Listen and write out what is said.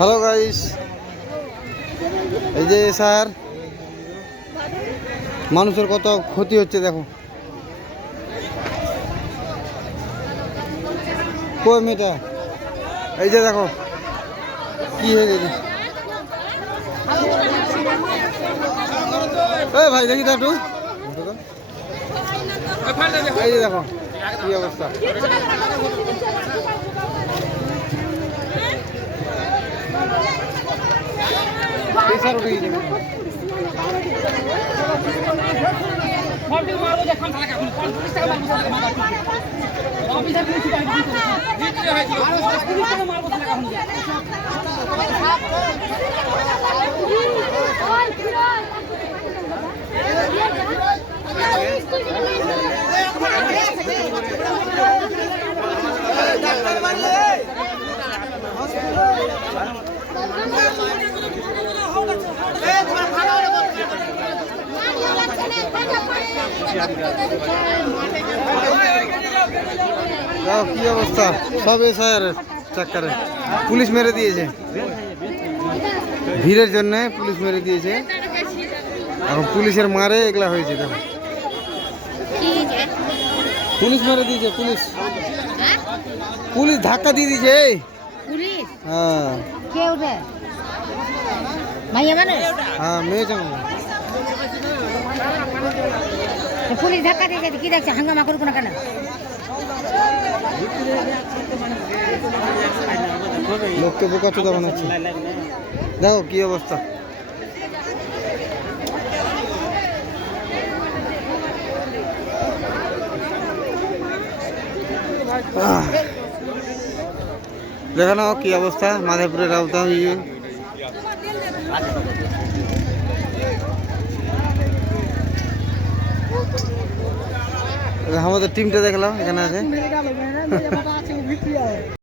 Hello guys, এই যে sir মানুষের কত ক্ষতি হচ্ছে দেখো। কই মেয়েটা, এই যে দেখো কি হয়ে গেছে। ভাই দেখি তো একটু, এই যে দেখো কি অবস্থা। কি অবস্থা, সব স্যার চাক্কারে পুলিশ মেরে দিয়েছে, ভিড়ের জন্য পুলিশ মেরে দিয়েছে। এখন পুলিশের মারে এগুলা হয়েছে দেখো, পুলিশ মেরে দিয়েছে, পুলিশ ধাক্কা দিয়ে দিয়েছে। হ্যাঁ হ্যাঁ, মেয়ে জানো পুলিশ ধাক্কা দিয়েছে, কি দেখছে হাঙ্গামা করুক না কেন? লোককে বোকা চোদা বানাচ্ছে, দেখো কি অবস্থা। দেখানো কি অবস্থা মাধবপুরের রাউতা। আমাদের টিমটা দেখলাম এখানে আছে।